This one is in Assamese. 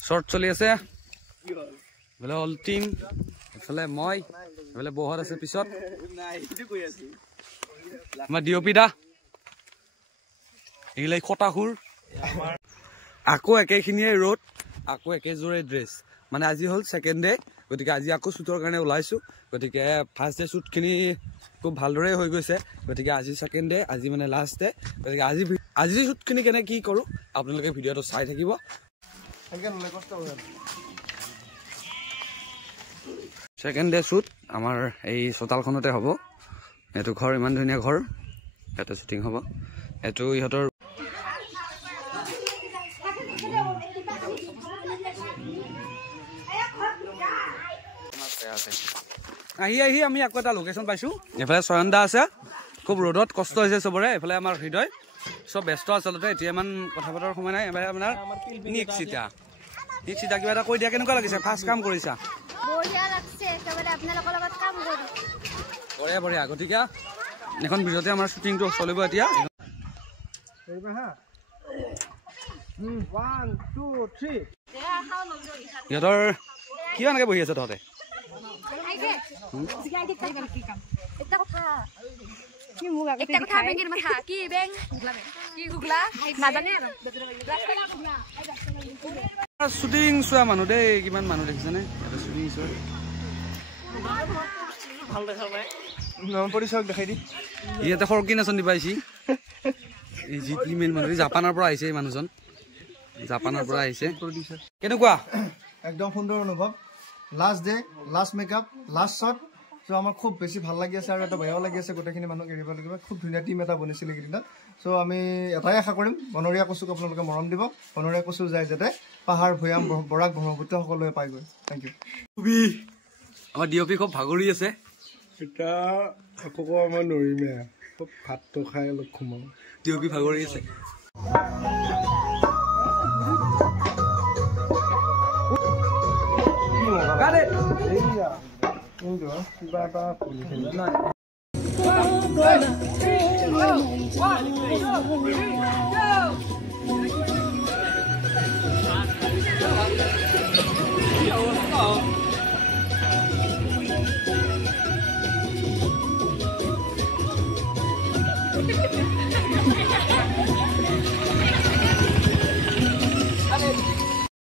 শর্ট চলি আছে বলে অল টিম এফালে মই এফালে বহুত আছে পিছত আমাৰ ডিঅপি দা এইলাই খটাখুৰ আকৌ একেখিনিয়ে ৰ'দ আকৌ একেজোৰে ড্ৰেছ মানে আজি হ'ল ছেকেণ্ড ডে গতিকে আজি আকৌ শ্বুটৰ কাৰণে ওলাইছোঁ গতিকে ফাৰ্ষ্ট ডে শ্বুটখিনি খুব ভালদৰে হৈ গৈছে গতিকে আজি ছেকেণ্ড ডে আজি মানে লাষ্ট ডে গতিকে আজি শ্বুটখিনি কেনে কি কৰোঁ আপোনালোকে ভিডিঅ'টো চাই থাকিব ছেকেণ্ড ডে শ্বুট আমাৰ এই চোতালখনতে হ'ব এইটো ঘৰ ইমান ধুনীয়া ঘৰ ইয়াতে শ্বুটিং হ'ব এইটো ইহঁতৰ আহি আমি আকৌ এটা লোকেশ্যন পাইছোঁ এইফালে চয়নদা আছে খুব ৰ'দত কষ্ট হৈছে চবৰে এইফালে আমাৰ হৃদয় চব ব্যস্ত আচলতে এতিয়া ইমান কথা পতাৰ সময় নাই এবাৰ আপোনাৰ নিকচিতা কিবা এটা কৈ দিয়া কেনেকুৱা লাগিছে ফাৰ্ষ্ট কাম কৰিছা বঢ়িয়া গতিকে এখন ভিডিঅ'তে আমাৰ শ্বুটিংটো চলিব এতিয়া সিহঁতৰ কিমানকৈ বহি আছে তহঁতে শ্বুটিং চোৱা মানুহ দেই কিমান মানুহ দেখিছেনে শ্বুটিং চোৱা ইয়াতে সৰকি নাচনি পাইছি এই যি মেইন মানুহ জাপানৰ পৰা আহিছে এই মানুহজন জাপানৰ পৰা আহিছে কেনেকুৱা একদম সুন্দৰ অনুভৱ last day last makeup last shot চ' আমাৰ খুব বেছি ভাল লাগি আছে আৰু এটা বেয়াও লাগি আছে গোটেইখিনি মানুহক এৰিব লাগিব খুব ধুনীয়া টিম এটা বনিছিলে এইকেইদিনত চ' আমি এটাই আশা কৰিম বনৰীয়া কচুক আপোনালোকে মৰম দিব বনৰীয়া কচু যায় যাতে পাহাৰ ভৈয়াম বৰাক ব্ৰহ্মপুত্ৰ সকলোৱে পাইগৈ থেংক ইউ আমাৰ ডিঅপি খুব ভাগৰি আছে এতিয়া আকৌ আমাৰ নৰিমে খুব ভাতটো খাই অলপ সোমাওঁ ডিঅপি ভাগৰি আছে কিবা এটা